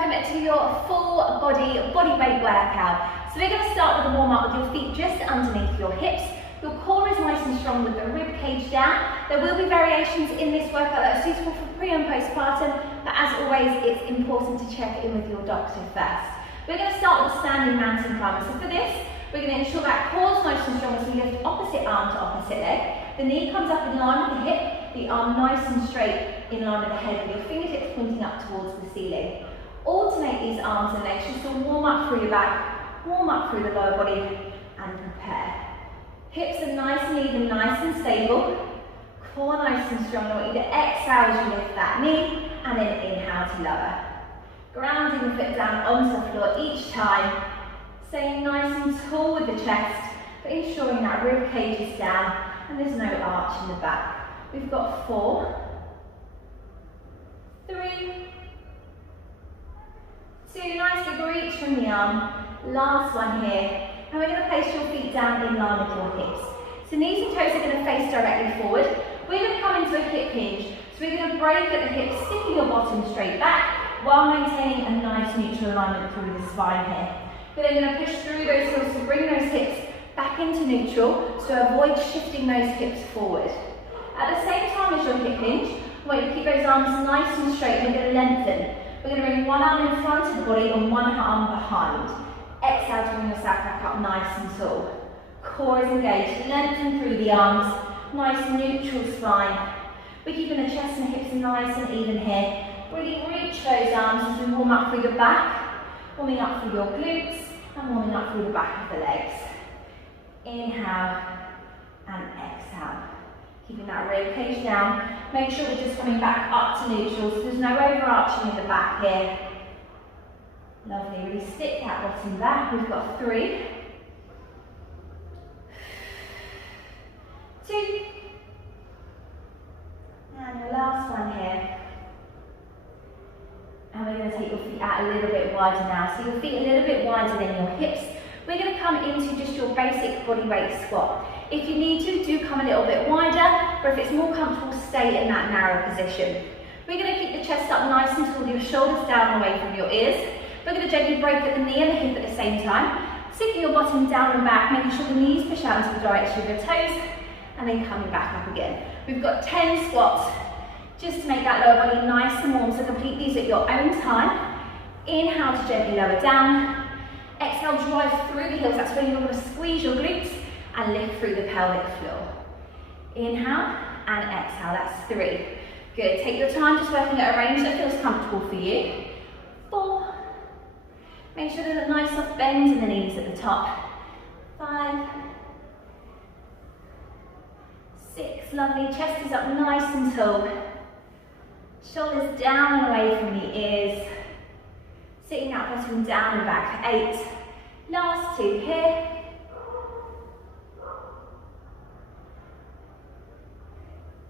welcome to your full body weight workout. So we're going to start with a warm up with your feet just underneath your hips. Your core is nice and strong with the rib cage down. There will be variations in this workout that are suitable for pre and postpartum, but as always, it's important to check in with your doctor first. We're going to start with a standing mountain climber. So for this, we're going to ensure that core is nice and strong as we lift opposite arm to opposite leg. The knee comes up in line with the hip, the arm nice and straight in line with the head, with your fingertips pointing up towards the ceiling. Alternate these arms and legs just to warm up through your back, warm up through the lower body, and prepare. Hips are nice and even, nice and stable. Core nice and strong. I want you to exhale as you lift that knee, and then inhale to lower. Grounding the foot down onto the floor each time. Staying nice and tall with the chest, but ensuring that rib cage is down and there's no arch in the back. We've got 4, 3, 2, nice big reach from the arm. Last one here. And we're going to place your feet down in line with your hips. So knees and toes are going to face directly forward. We're going to come into a hip hinge. So we're going to break at the hips, sticking your bottom straight back, while maintaining a nice neutral alignment through the spine here. We're then going to push through those heels to bring those hips back into neutral, so avoid shifting those hips forward. At the same time as your hip hinge, I want you to keep those arms nice and straight, and we're going to lengthen. We're going to bring one arm in front of the body and one arm behind. Exhale to bring yourself back up nice and tall. Core is engaged, lengthen through the arms, nice neutral spine. We're keeping the chest and hips nice and even here. Really reach those arms as we warm up through the back, warming up through your glutes, and warming up through the back of the legs. Inhale and exhale. Keeping that rib cage down. Make sure we're just coming back up to neutral, so there's no overarching in the back here. Lovely, really stick that bottom back. We've got 3, 2, and your last one here. And we're going to take your feet out a little bit wider now. So your feet a little bit wider than your hips. We're going to come into just your basic body weight squat. If you need to, do come a little bit wider, or if it's more comfortable, stay in that narrow position. We're going to keep the chest up nice and tall, your shoulders down away from your ears. We're going to gently break at the knee and the hip at the same time, sticking your bottom down and back, making sure the knees push out into the direction of your toes, and then coming back up again. We've got 10 squats, just to make that lower body nice and warm, so complete these at your own time. Inhale to gently lower down. Exhale, drive through the heels. That's when you're going to squeeze your glutes and lift through the pelvic floor. Inhale and exhale, that's 3. Good, take your time just working at a range that feels comfortable for you. 4. Make sure there's a nice soft bend in the knees at the top. 5. 6, lovely, chest is up nice and tall. Shoulders down and away from the ears. Sitting that bottom down and back. 8. Last 2 here.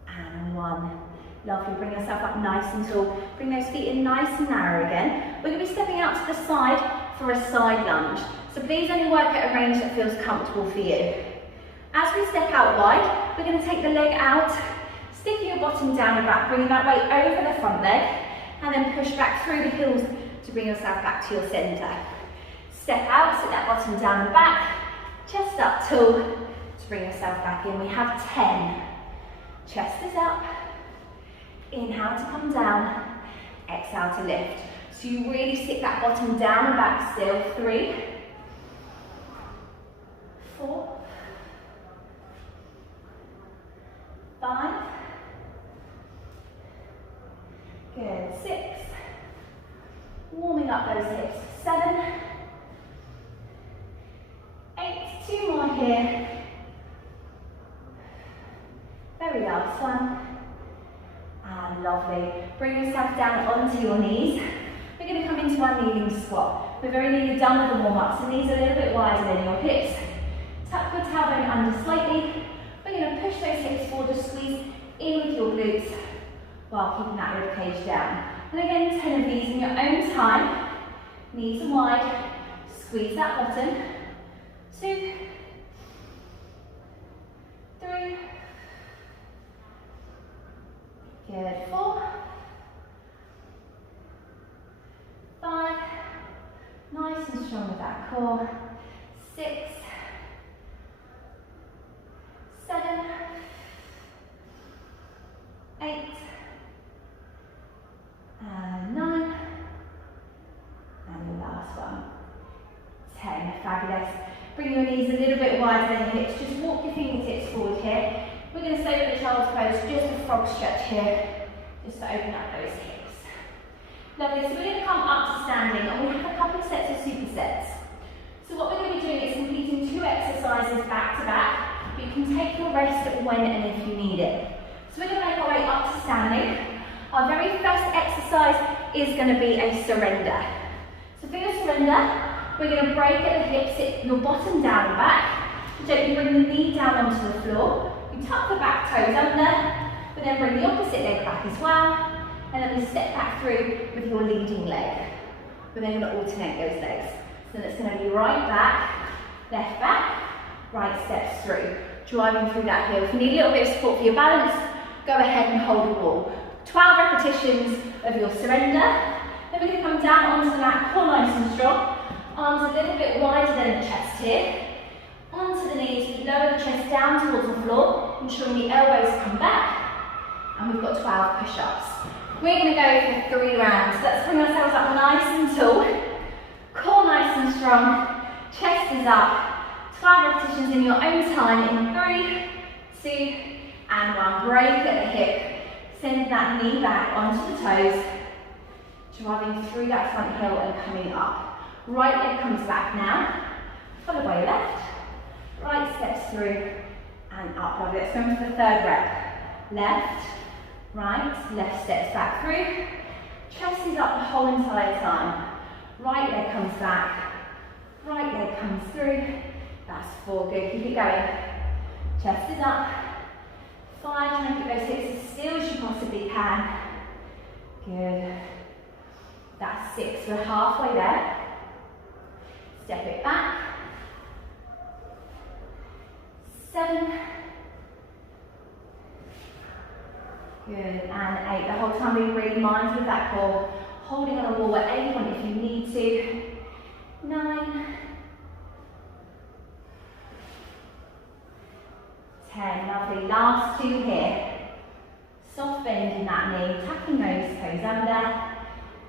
And 1. Lovely, bring yourself up nice and tall. Bring those feet in nice and narrow again. We're going to be stepping out to the side for a side lunge. So please only work at a range that feels comfortable for you. As we step out wide, we're going to take the leg out, sticking your bottom down and back, bringing that weight over the front leg, and then push back through the heels to bring yourself back to your centre. Step out, sit that bottom down and back, chest up tall to bring yourself back in. We have 10. Chest is up. Inhale to come down, exhale to lift. So you really sit that bottom down and back still. 3, 4, 5, good, 6, warming up those hips, 7, 8, 2 more here, very last one, and lovely. Bring yourself down onto your knees. We're going to come into our kneeling squat. We're very nearly done with the warm-up, so knees a little bit wider than your hips. Tuck your tailbone under slightly. We're going to push those hips forward, just squeeze in with your glutes while keeping that rib cage down. And again, 10 of these in your own time. Knees are wide. Squeeze that bottom. 2, 3, good, 4, 5, strong with that core. 6, 7, 8, and 9, and the last one. 10, fabulous. Bring your knees a little bit wider than your hips. Just walk your fingertips forward here. We're going to stay with the child's pose, just a frog stretch here, just to open up those hips. Lovely, so we're going to come up to standing, and we have a couple of sets of supersets. So what we're going to be doing is completing 2 exercises back to back, but you can take your rest when and if you need it. So we're going to make our way up to standing. Our very first exercise is going to be a surrender. So for your surrender, we're going to break at the hips, sit your bottom down and back. Gently bring the knee down onto the floor. You tuck the back toes under, but then bring the opposite leg back as well. And then we step back through with your leading leg. We're then going to alternate those legs. So then it's going to be right back, right steps through. Driving through that heel. If you need a little bit of support for your balance, go ahead and hold a wall. 12 repetitions of your surrender. Then we're going to come down onto the mat, core nice and strong. Arms a little bit wider than the chest here. Onto the knees, lower the chest down towards the floor, ensuring the elbows come back. And we've got 12 push-ups. We're going to go for 3 rounds. Let's bring ourselves up nice and tall. Core nice and strong. Chest is up. 12 repetitions in your own time in 3, 2, and 1. Break at the hip. Send that knee back onto the toes. Driving through that front heel and coming up. Right leg comes back now, followed by your left. Right steps through and up. Lovely. Let's go into the 3rd rep. Left, right, left steps back through. Chest is up the whole entire time. Right leg comes back, right leg comes through. That's 4, good, keep it going. Chest is up. 5, try and keep those hips as still as you possibly can. Good. That's 6, we're halfway there. Step it back. 7. Good, and 8. The whole time being really mindful of that core. Holding on a wall at any point if you need to. 9. 10, lovely. Last 2 here. Soft bend in that knee, tucking those toes under.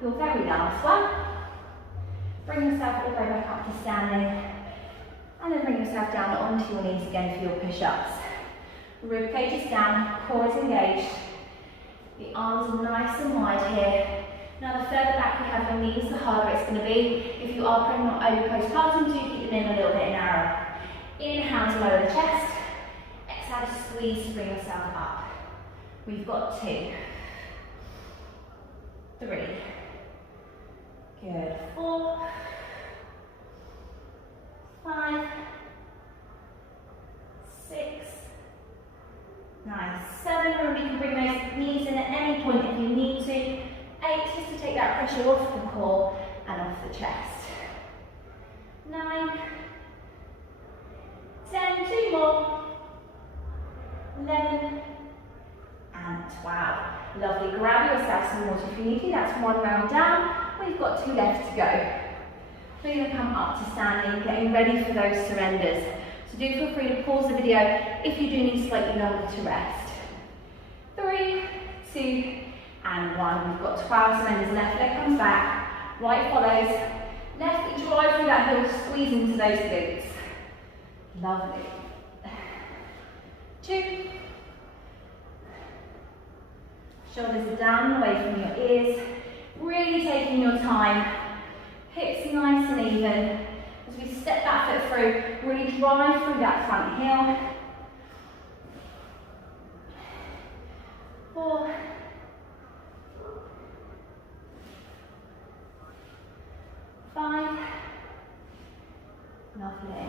Your very last one. Bring yourself all the way back up to standing. And then bring yourself down onto your knees again for your push-ups. Rib cage is down, core is engaged. The arms are nice and wide here. Now the further back you have your knees, the harder it's going to be. If you are pregnant or over postpartum, do keep them in a little bit narrow. Inhale to lower the chest. Exhale to squeeze to bring yourself up. We've got 2, 3. Good. 4, 5, 6, nice. 7. Remember you can bring those knees in at any point if you need to. 8, just to take that pressure off the core and off the chest. 9, 10, 2 more. 11 and 12. Lovely. Grab yourself some water if you need to. That's 1 round down. We've got 2 left to go. We're going to come up to standing, getting ready for those surrenders. So do feel free to pause the video if you do need slightly longer to rest. 3, 2, and 1. We've got 12 surrenders. Left leg comes back, right follows. Left drive through that heel, squeeze into those glutes. Lovely. 2. Shoulders are down, away from your ears. Really taking your time. Hips nice and even. As we step that foot through, really drive through that front heel. 4. 5. Lovely.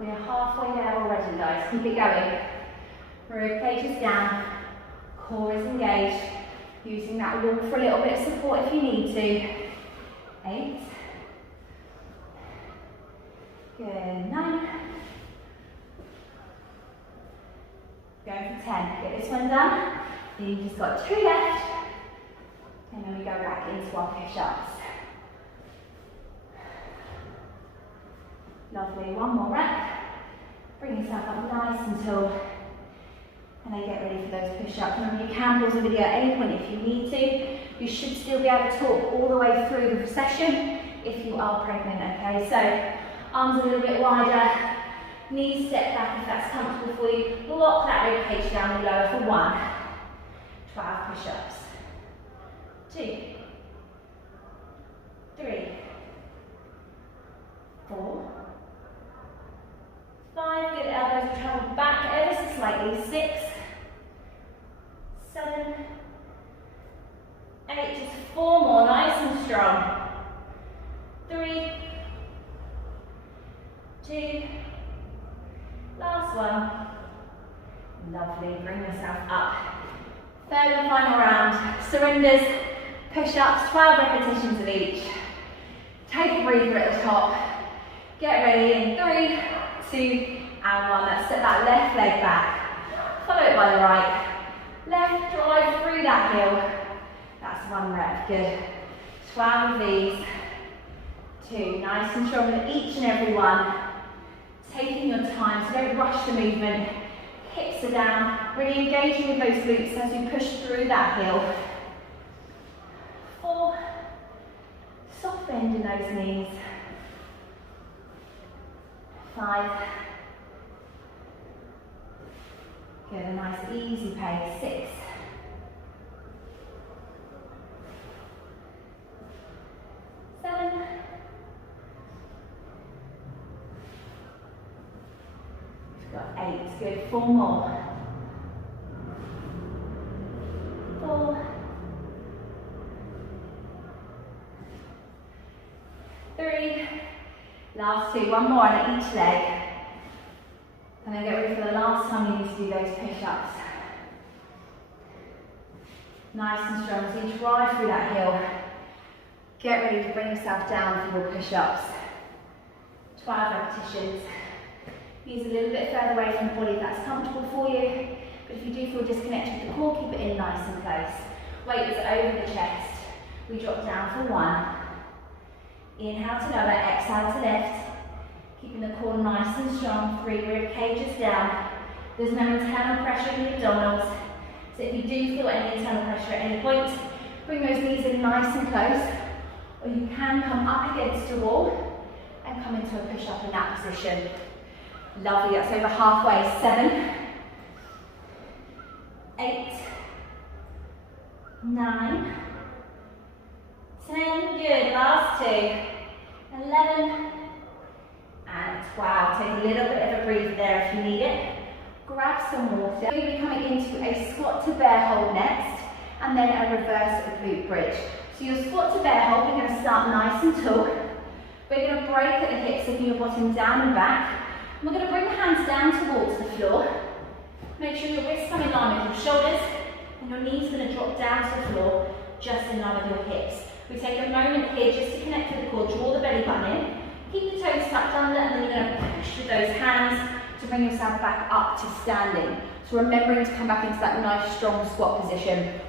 We are halfway there already, guys. Keep it going. Rib cage is down. Core is engaged. Using that wall for a little bit of support if you need to. 8. Good. 9. Going for 10. Get this one done. Then you've just got 2 left. And then we go back into our push-ups. Lovely, one more rep. Bring yourself up nice and tall. And then get ready for those push-ups. Remember, you can pause the video at any point if you need to. You should still be able to talk all the way through the session if you are pregnant, okay? So, arms a little bit wider, knees step back if that's comfortable for you. Lock that rib cage down and lower for 1. 12 push-ups. 2. 3. 4. 5, good, elbows travel back ever so slightly. 6, 7, 8, just 4 more, nice and strong. 3, 2, last one. Lovely, bring yourself up. Third and final round, surrenders, push-ups, 12 repetitions of each. Take a breather at the top. Get ready in 3, 2, and 1. Let's set that left leg back. Follow it by the right. Left, drive through that heel. That's 1 rep, good. 12 of these. 2, nice and strong with each and every one. Taking your time, so don't rush the movement. Hips are down, really engaging with those glutes as you push through that heel. 4, soft bend in those knees. 5, good, a nice easy pace. 6, 7, 8, good, 4 more. 4, 3, last 2, 1 more on each leg. And then get ready for the last time you need to do those push-ups. Nice and strong, so you drive through that heel. Get ready to bring yourself down for your push-ups. 12 repetitions. Use a little bit further away from the body if that's comfortable for you. But if you do feel disconnected with the core, keep it in nice and close. Weight is over the chest. We drop down for 1. Inhale to lower, exhale to lift. Keeping the core nice and strong. 3, rib cages down. There's no internal pressure in the abdominals. So if you do feel any internal pressure at any point, bring those knees in nice and close. Or you can come up against a wall and come into a push-up in that position. Lovely, that's over halfway. 7, 8, 9, 10, good, last 2, 11, and 12. Take a little bit of a breather there if you need it. Grab some water. We're going to be coming into a squat to bear hold next, and then a reverse glute bridge. So your squat to bear hold, we're going to start nice and tall. We're going to break at the hips, lifting your bottom down and back. And we're going to bring the hands down towards the floor. Make sure your wrists come in line with your shoulders, and your knees are going to drop down to the floor, just in line with your hips. We take a moment here just to connect with the core, draw the belly button in, keep the toes tucked under, and then you're going to push with those hands to bring yourself back up to standing. So remembering to come back into that nice strong squat position.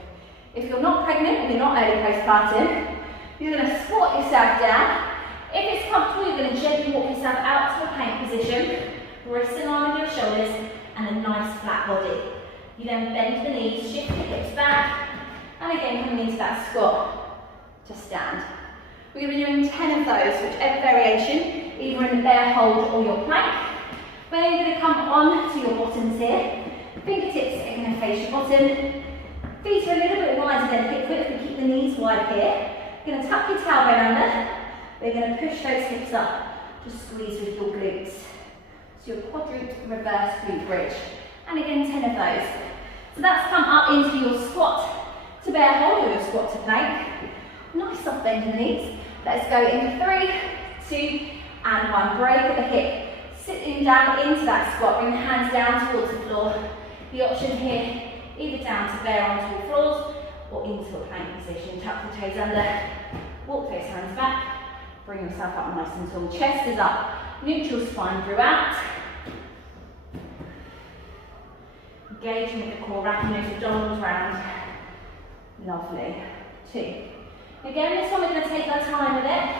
If you're not pregnant and you're not early postpartum, you're going to squat yourself down. If it's comfortable, you're going to gently walk yourself out to a plank position, wrists in line with your shoulders, and a nice flat body. You then bend the knees, shift the hips back, and again coming into that squat to stand. We're going to be doing 10 of those, whichever variation, either in the bear hold or your plank. We're then going to come on to your bottoms here. Fingertips are going to face your bottom. Feet are a little bit wider than hip width, but keep the knees wide here. You're going to tuck your tailbone under. We're going to push those hips up to squeeze with your glutes. So your quadruped reverse glute bridge. And again, 10 of those. So that's come up into your squat to bear hold or your squat to plank. Nice soft bend in the knees. Let's go in 3, 2, and 1. Break at the hip. Sitting down into that squat. Bring the hands down towards the floor. The option here, either down to bear onto the floors or into a plank position. Tuck the toes under. Walk those hands back. Bring yourself up nice and tall. Chest is up. Neutral spine throughout. Engaging with the core, wrapping those abdominals round. Lovely. 2. Again, this one we're going to take our time with it.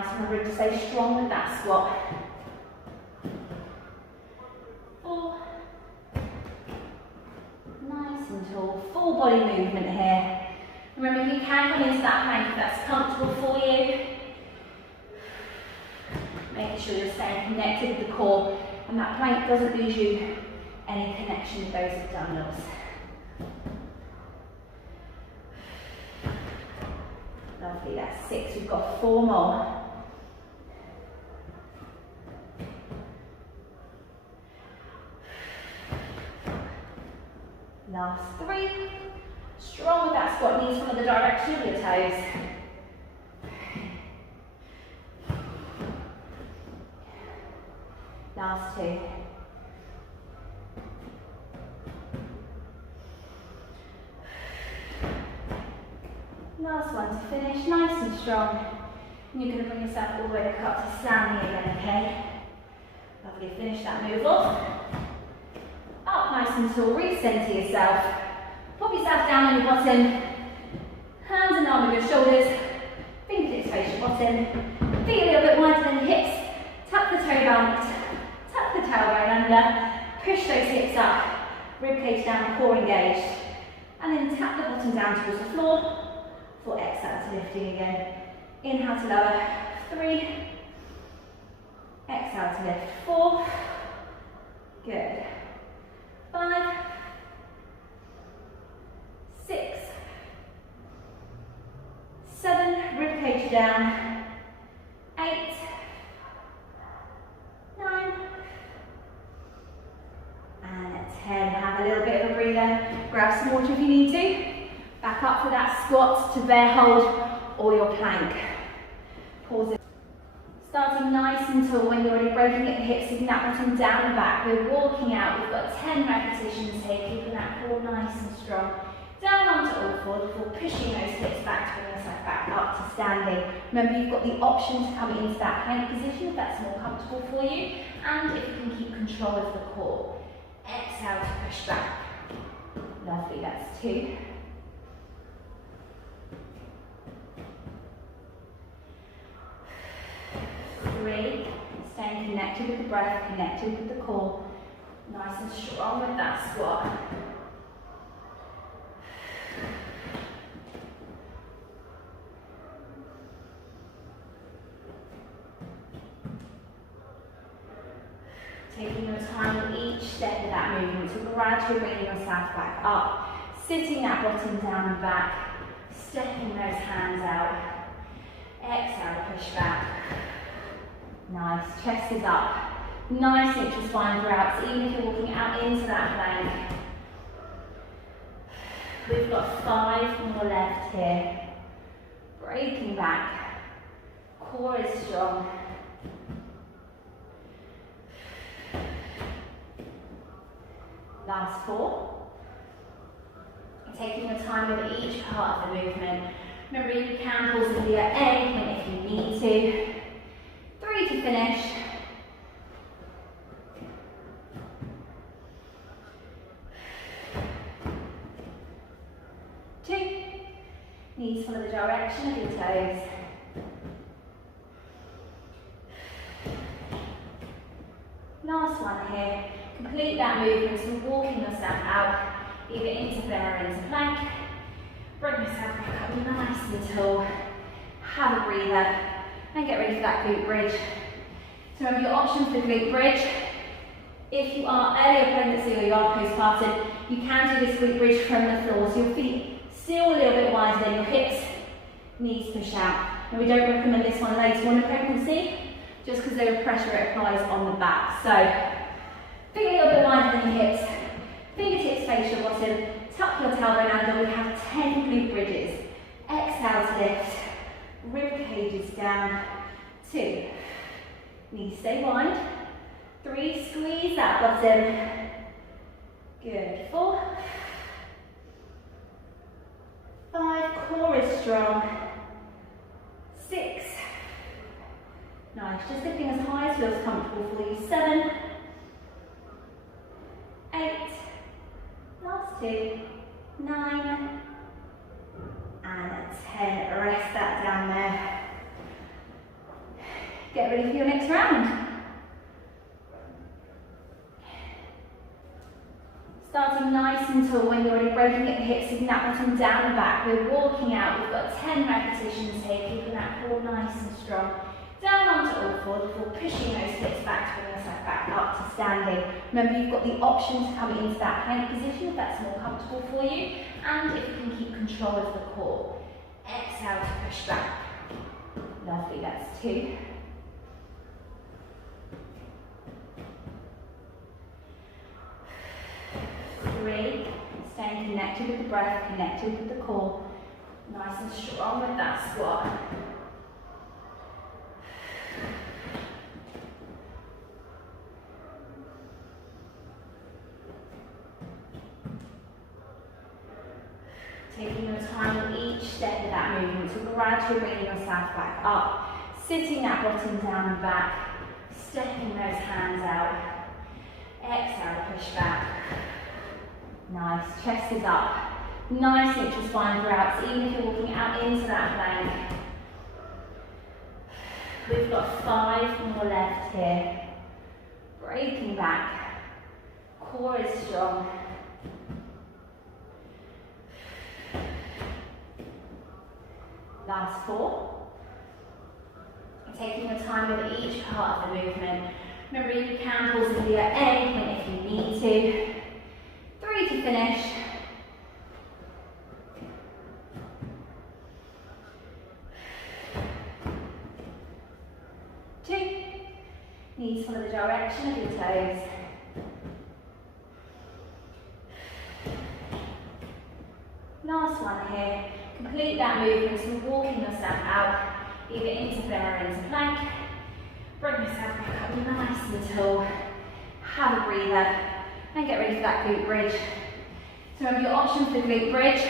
Nice, remember to stay strong with that squat. 4. Nice and tall, full body movement here. Remember, you can come into that plank if that's comfortable for you. Making sure you're staying connected with the core and that plank doesn't lose you any connection with those abdominals. Lovely, that's 6. We've got 4 more. Last 3. Strong with that squat, knees follow the direction of your toes. Last 2. Last one to finish, nice and strong. And you're going to bring yourself all the way back up to standing again, okay? Lovely, finish that move off. Up nice and tall, recenter yourself. Pop yourself down on your bottom. Hands and arm with your shoulders. Fingertips face your bottom. Feet a little bit wider than your hips. Tuck the toe bound, tuck the tailbone under. Push those hips up. Ribcage down, core engaged. And then tap the bottom down towards the floor. For exhale to lifting again. Inhale to lower, 3. Exhale to lift, 4. Good. 5. 6. 7. Ribcage down. 8. 9. And 10. Have a little bit of a breather. Grab some water if you need to. Back up for that squat to bear hold or your plank. Pause it. Starting nice and tall when you're already breaking at the hips, keeping that bottom down and back. We're walking out. We've got 10 repetitions here, keeping that core nice and strong. Down onto all fours before pushing those hips back to bring yourself back up to standing. Remember, you've got the option to come into that plank position if that's more comfortable for you, and if you can keep control of the core. Exhale to push back. Lovely, that's 2. 3, staying connected with the breath, connected with the core. Nice and strong with that squat. 4. Taking your time with each step of that movement, so gradually bringing yourself back up. Sitting that bottom down and back. Stepping those hands out. Exhale to push back. Nice, chest is up. Nice neutral spine throughout, so even if you're walking out into that plank. We've got 5 more left here. Breaking back. Core is strong. Last 4. Taking your time with each part of the movement. Remember, you can pause the video at any point if you need to. 3 to finish. 2. Knees follow the direction of your toes. 'Last one here. Complete that movement, so walking yourself out, either into bear or into plank. Bring yourself back up nice and tall. Have a breather. And get ready for that glute bridge. So remember your option for the glute bridge. If you are early pregnancy or you are postpartum, you can do this glute bridge from the floor. So your feet still a little bit wider than your hips, knees push out. And we don't recommend this one later on in pregnancy, just because the pressure it applies on the back. So feet a little bit wider than your hips, fingertips face your bottom, tuck your tailbone under. We have 10 glute bridges. Exhale to lift. Rib cages down. 2. Knees stay wide. 3. Squeeze that bottom. Good. 4. 5. Core is strong. 6. Nice. Just lifting as high as feels comfortable for you. 7. 8. Last 2. 9. And 10. Rest that down there. Get ready for your next round. Starting nice and tall when you're already breaking at the hips, taking that bottom down and back. We're walking out. We've got 10 repetitions here, keeping that core nice and strong. Down onto all fours before pushing those hips back to bring yourself back up to standing. Remember, you've got the option to come into that plank position if that's more comfortable for you, and if you can keep control of the core. Exhale to push back. Lovely, that's 2. 3, staying connected with the breath, connected with the core. Nice and strong with that squat. 'Taking your time with each step of that movement, so gradually bringing yourself back up, sitting that bottom down and back, stepping those hands out. Exhale, push back. Nice, chest is up. Nice neutral spine throughout, so even if you're walking out into that plank. We've got 5 more left here. Breaking back. Core is strong. Last 4. Taking your time with each part of the movement. Remember, you can pause the video at any point if you need to. 3 to finish. 2. Knees follow the direction of your toes. Last one here. Complete that movement, so walking yourself out, either into prayer or into plank. Bring yourself back up nice and tall. Have a breather. And get ready for that glute bridge. So remember your option for the glute bridge.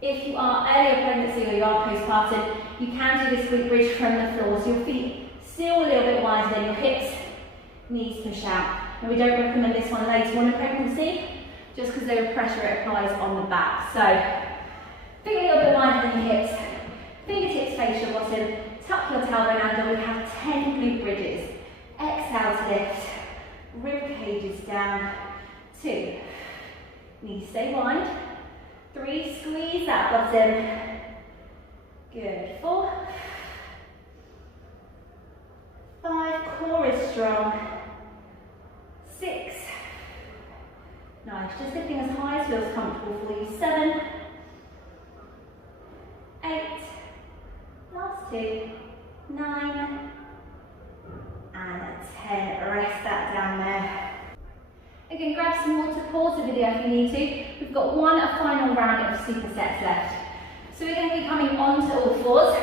If you are early pregnancy or you are postpartum, you can do this glute bridge from the floor. So your feet still a little bit wider than your hips, knees push out. And we don't recommend this one later on in pregnancy, just because the pressure it applies on the back. So feet a little bit wider than your hips, fingertips face your bottom, tuck your tailbone under. We have 10 glute bridges. Exhale to lift. Rib cages down. 2. Knees stay wide. 3. Squeeze that bottom. Good. 4. 5. Core is strong. 6. Nice. Just lifting as high as feels comfortable for you. 7. 8. Last 2. 9. And 10, rest that down there. Again, grab some water, pause the video if you need to. We've got a final round of supersets left. So we're going to be coming onto all fours,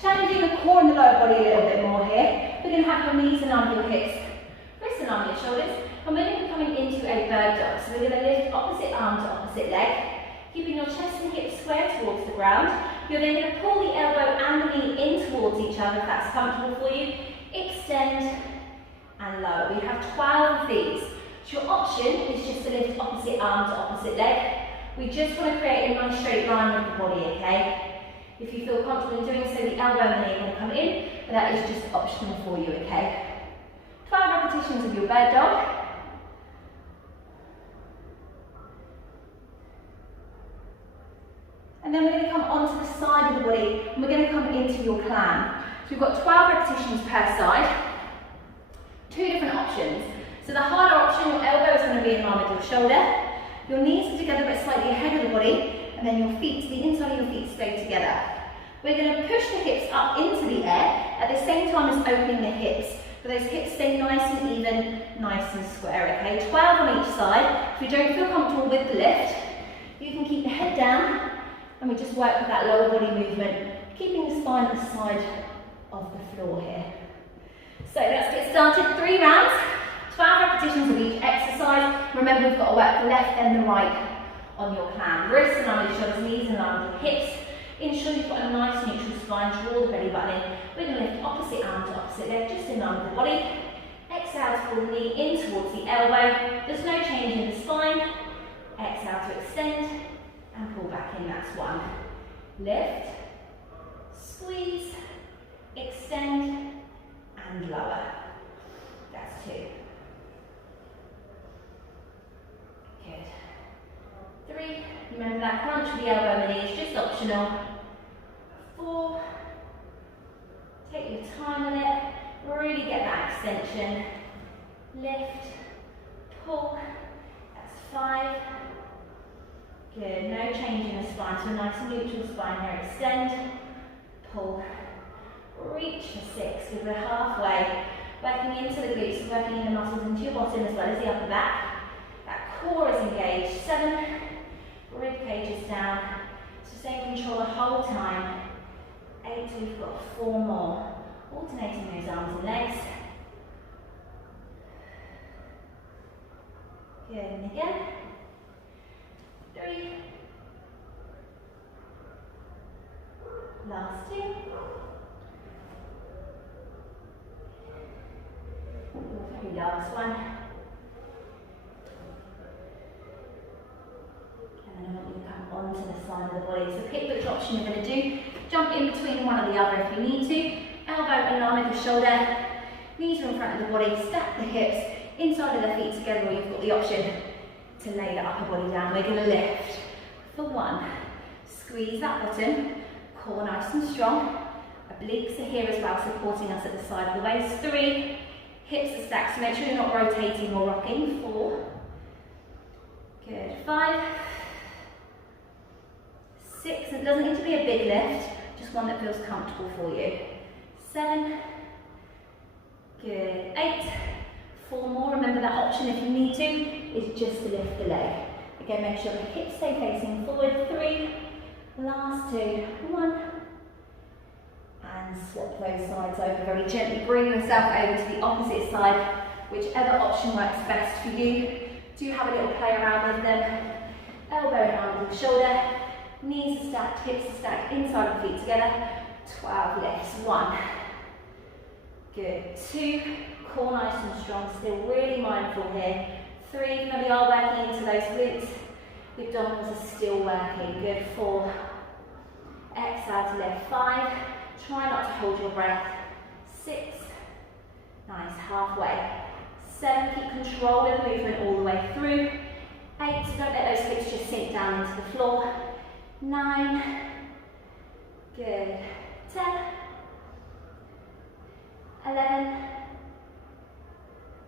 challenging the core and the lower body a little bit more here. We're going to have your knees in line with your hips, wrists in line with your shoulders, and we're going to be coming into a bird dog. So we're going to lift opposite arm to opposite leg, keeping your chest and hips square towards the ground. You're then going to pull the elbow and the knee in towards each other if that's comfortable for you. Extend and lower. We have 12 of these. So your option is just to lift opposite arm to opposite leg. We just want to create a nice straight line with the body, okay? If you feel comfortable in doing so, the elbow and the knee are going to come in, but that is just optional for you, okay? 12 repetitions of your bird dog. And then we're going to come onto the side of the body, and we're going to come into your plan. So we've got 12 repetitions per side. 2 different options. So the harder option, your elbow is going to be in line with your shoulder. Your knees are together but slightly ahead of the body, and then your feet, the inside of your feet stay together. We're going to push the hips up into the air at the same time as opening the hips. So those hips stay nice and even, nice and square, okay? 12 on each side. If you don't feel comfortable with the lift, you can keep the head down, and we just work with that lower body movement, keeping the spine at the side of the floor here. So let's get started. 3 rounds, 12 repetitions of each exercise. Remember, we've got to work the left and the right on your plan. Wrists in line with your shoulders, knees in line with your hips. Ensure you've got a nice neutral spine. Draw the belly button in. We're going to lift opposite arm to opposite leg, just in line with the body. Exhale to pull the knee in towards the elbow. There's no change in the spine. Exhale to extend and pull back in. That's 1. Lift, squeeze, extend, lower. That's 2. Good. 3. Remember that crunch with the elbow and knee is just optional. 4. Take your time on it. Really get that extension. Lift. Pull. That's 5. Good. No change in the spine. So a nice neutral spine here. Extend. Pull. Reach for 6. Good. We're halfway. Working into the glutes, working in the muscles into your bottom as well as the upper back. That core is engaged. 7. Rib cage is down. So stay in control the whole time. 8. We've got 4 more. Alternating those arms and legs. Good. And again. 3. Last 2. Very last one. And then I want you to come onto the side of the body. So pick which option you're going to do. Jump in between one or the other if you need to. Elbow and arm at the shoulder. Knees are in front of the body. Stack the hips inside of the feet together, or you've got the option to lay the upper body down. We're going to lift for 1. Squeeze that bottom. Core nice and strong. Obliques are here as well, supporting us at the side of the waist. 3. Hips are stacked, so make sure you're not rotating or rocking. 4. Good. 5. 6. And it doesn't need to be a big lift, just one that feels comfortable for you. 7. Good. 8. 4 more. Remember that option if you need to is just to lift the leg. Again, make sure the hips stay facing forward. 3. Last 2. 1. And swap those sides over very gently. Bring yourself over to the opposite side, whichever option works best for you. Do have a little play around with them. Elbow down with the shoulder. Knees are stacked, hips are stacked, inside of the feet together. 12 lifts. 1. Good. 2. Core nice and strong. Still really mindful here. 3. Remember we are working into those glutes. The abdominals are still working. Good. 4. Exhale to lift. 5. Try not to hold your breath. 6. Nice. Halfway. 7. Keep control of the movement all the way through. 8. Don't let those hips just sink down into the floor. 9. Good. 10. 11.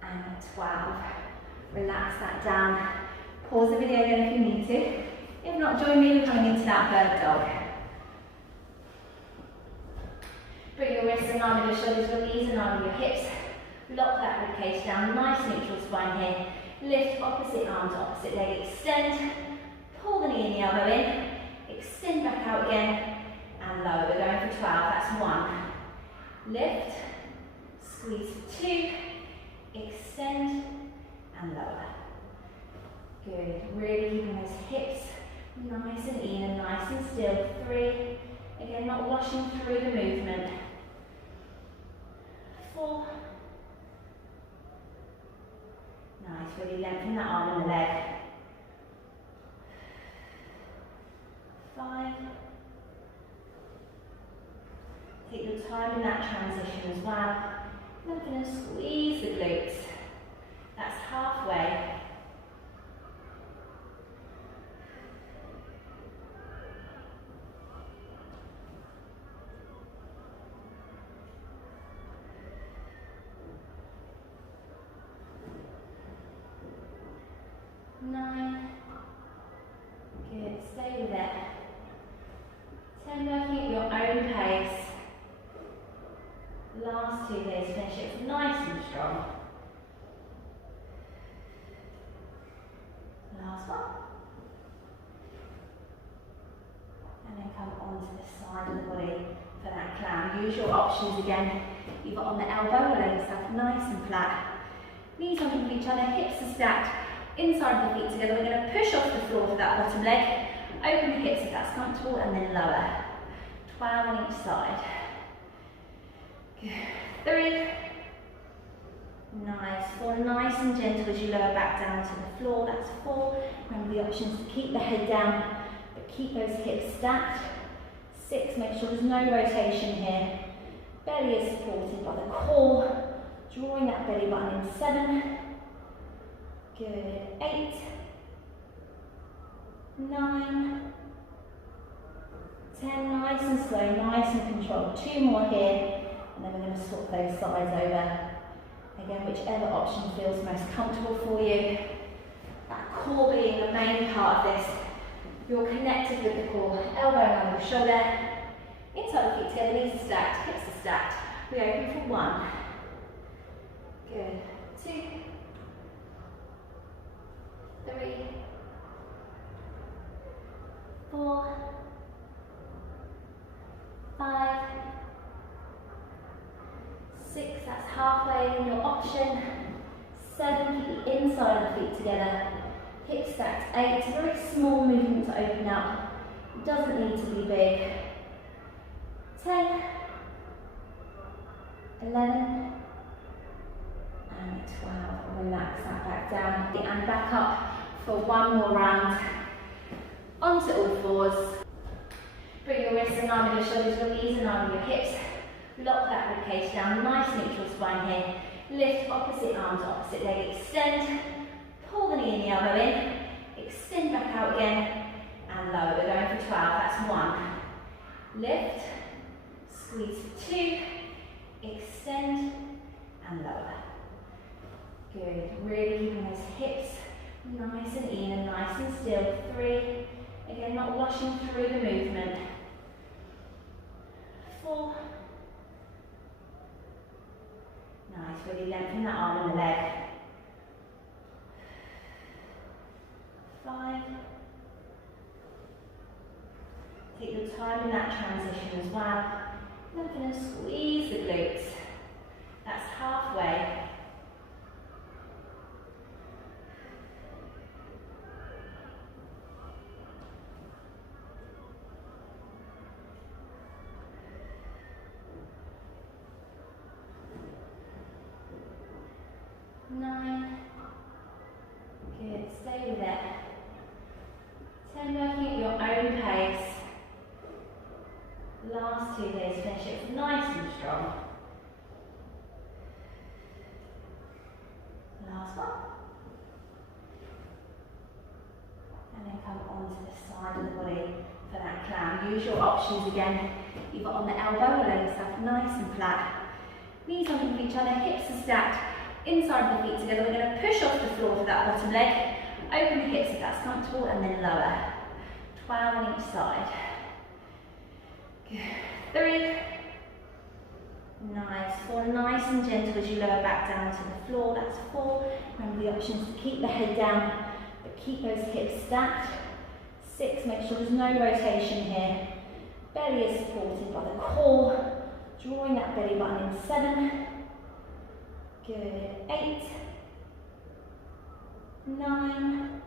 And 12. Relax that down. Pause the video again if you need to. If not, join me in coming into that bird dog. Bring your wrists in line with your shoulders, your knees in line with your hips. Lock that ribcage down, nice neutral spine here. Lift opposite arm to opposite leg, extend. Pull the knee and the elbow in. Extend back out again and lower. We're going for 12, that's 1. Lift, squeeze for 2, extend and lower. Good, really keeping those hips nice and even, nice and still. 3, again not rushing through the movement. 4, nice, really lengthen that arm and the leg. 5. Take your time in that transition as well. Lengthen and squeeze the glutes. That's halfway. 9. Good, stay with it. 10, working at your own pace. Last 2 here to finish it nice and strong. Last one. And then come onto the side of the body for that clown. Use your options again, either on the elbow or lay yourself nice and flat. Knees on top of each other, hips are stacked. Inside of the feet together, we're going to push off the floor for that bottom leg. Open the hips if that's comfortable, and then lower. 12 on each side. Good. 3. Nice. 4. Nice and gentle as you lower back down to the floor. That's 4. Remember the options to keep the head down, but keep those hips stacked. 6. Make sure there's no rotation here. Belly is supported by the core. Drawing that belly button in 7. Good. 8. 9. 10. Nice and slow, nice and controlled. 2 more here, and then we're going to swap those sides over. Again, whichever option feels most comfortable for you. That core being the main part of this. You're connected with the core, elbow around the shoulder. Inside the feet together, knees are stacked, hips are stacked. We open for 1. Good. 2. 3. 4. 5. 6, that's halfway in your option. 7, keep the inside of the feet together. Hips stacked. 8, it's a very small movement to open up. It doesn't need to be big. 10, 11, and 12. Relax that back down and back up for 1 more round. Onto all fours. Bring your wrists in line with your shoulders, your knees in line with your hips. Lock that ribcage down, nice neutral spine here. Lift opposite arm to opposite leg, extend. Pull the knee and the elbow in. Extend back out again and lower. We're going for 12, that's 1. Lift, squeeze for 2, extend and lower. Good, really keeping those hips nice and even, nice and still. 3, again not washing through the movement. 4, nice, really lengthen that arm and the leg. 5, take your time in that transition as well. Then we're going to squeeze the glutes. That's halfway. 9, good, stay with it. 10, working at your own pace. Last 2 days, finish it nice and strong. Last one. And then come onto the side of the body for that clown. Use your options again. You've got on the elbow, lay yourself nice and flat. Knees on top of each other, hips are stacked. Inside the feet together, we're going to push off the floor to that bottom leg. Open the hips if that's comfortable, and then lower. 12 on each side. Good. 3. Nice. 4, nice and gentle as you lower back down to the floor. That's 4. Remember the option is to keep the head down, but keep those hips stacked. 6, make sure there's no rotation here. Belly is supported by the core. Drawing that belly button in 7. Good. 8, 9,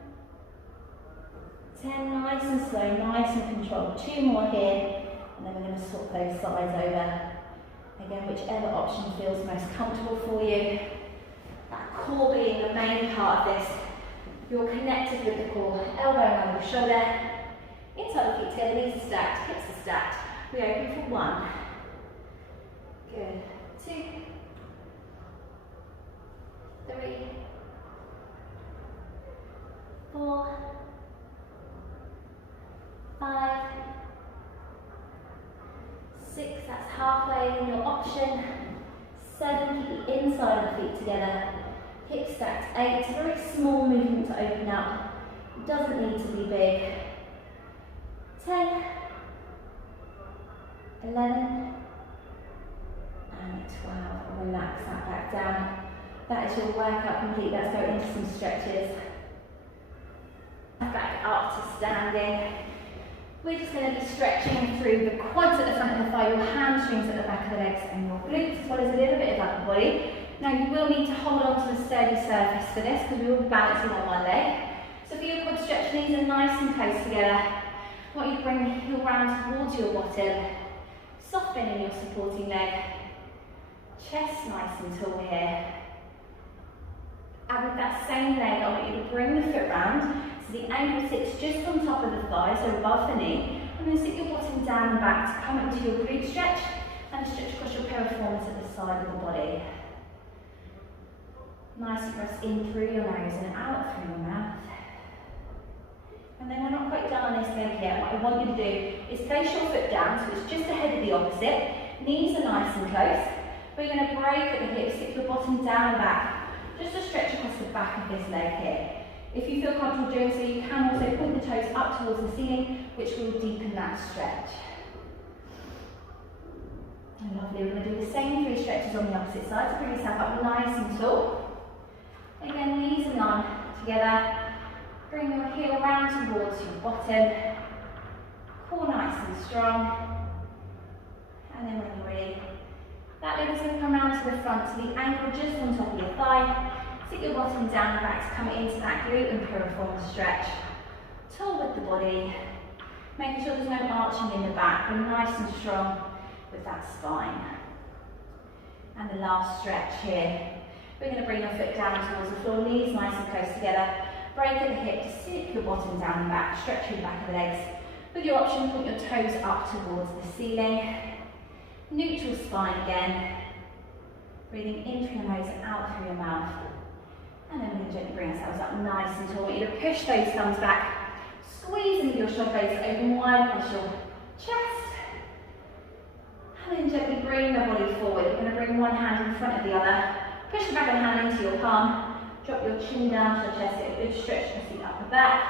10, nice and slow, nice and controlled. 2 more here, and then we're going to swap those sides over. Again, whichever option feels most comfortable for you. That core being the main part of this. You're connected with the core, elbow around the shoulder. Inside the feet together, knees are stacked, hips are stacked. We open for 1. Good. 2, 3, 4, 5, 6, that's halfway in your option. 7, keep the inside of the feet together. Hips stacked. 8, it's a very small movement to open up. It doesn't need to be big. 10, 11, and 12. Relax that back down. That is your workout complete. Let's go into some stretches. Back up to standing. We're just going to be stretching through the quads at the front of the thigh, your hamstrings at the back of the legs, and your glutes, as well as a little bit of upper body. Now you will need to hold on to the sturdy surface for this because we will be balancing on one leg. So for your quad stretch, knees are nice and close together. I want you to bring the heel round towards your bottom. Soft bend in your supporting leg. Chest nice and tall here. And with that same leg, I want you to bring the foot round so the ankle sits just on top of the thigh, so above the knee. And then sit your bottom down and back to come into your glute stretch and stretch across your piriformis at the side of the body. Nice breaths in through your nose and out through your mouth. And then we're not quite done on this leg yet. What I want you to do is place your foot down so it's just ahead of the opposite. Knees are nice and close. We're going to break at the hips, stick your bottom down and back. Just to stretch across the back of this leg here. If you feel comfortable doing so, you can also point the toes up towards the ceiling, which will deepen that stretch. Lovely, we're going to do the same 3 stretches on the opposite side, so bring yourself up nice and tall. Again, knees and arms together. Bring your heel round towards your bottom. Core nice and strong. And then when you're ready, that leg is going to come round to the front, so the ankle just on top of your thigh. Sit your bottom down and back to come into that glute and piriform stretch. Tall with the body. Making sure there's no arching in the back. We're nice and strong with that spine. And the last stretch here. We're going to bring your foot down towards the floor, knees nice and close together. Break at the hip, just sit your bottom down and back, stretch through the back of the legs. With your option, point your toes up towards the ceiling. Neutral spine again. Breathing in through your nose and out through your mouth. And then we're going to gently bring ourselves up nice and tall. Either push those thumbs back, squeeze into your shoulder blades, open wide across your chest. And then gently bring the body forward. We're going to bring one hand in front of the other. Push the back of the hand into your palm. Drop your chin down to your chest, get a good stretch across the upper back.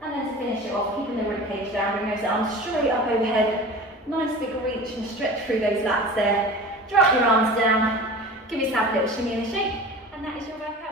And then to finish it off, keeping the ribcage down, bring those arms straight up overhead. Nice big reach and stretch through those lats there. Drop your arms down. Give yourself a little shimmy and a shake. And that is your workout.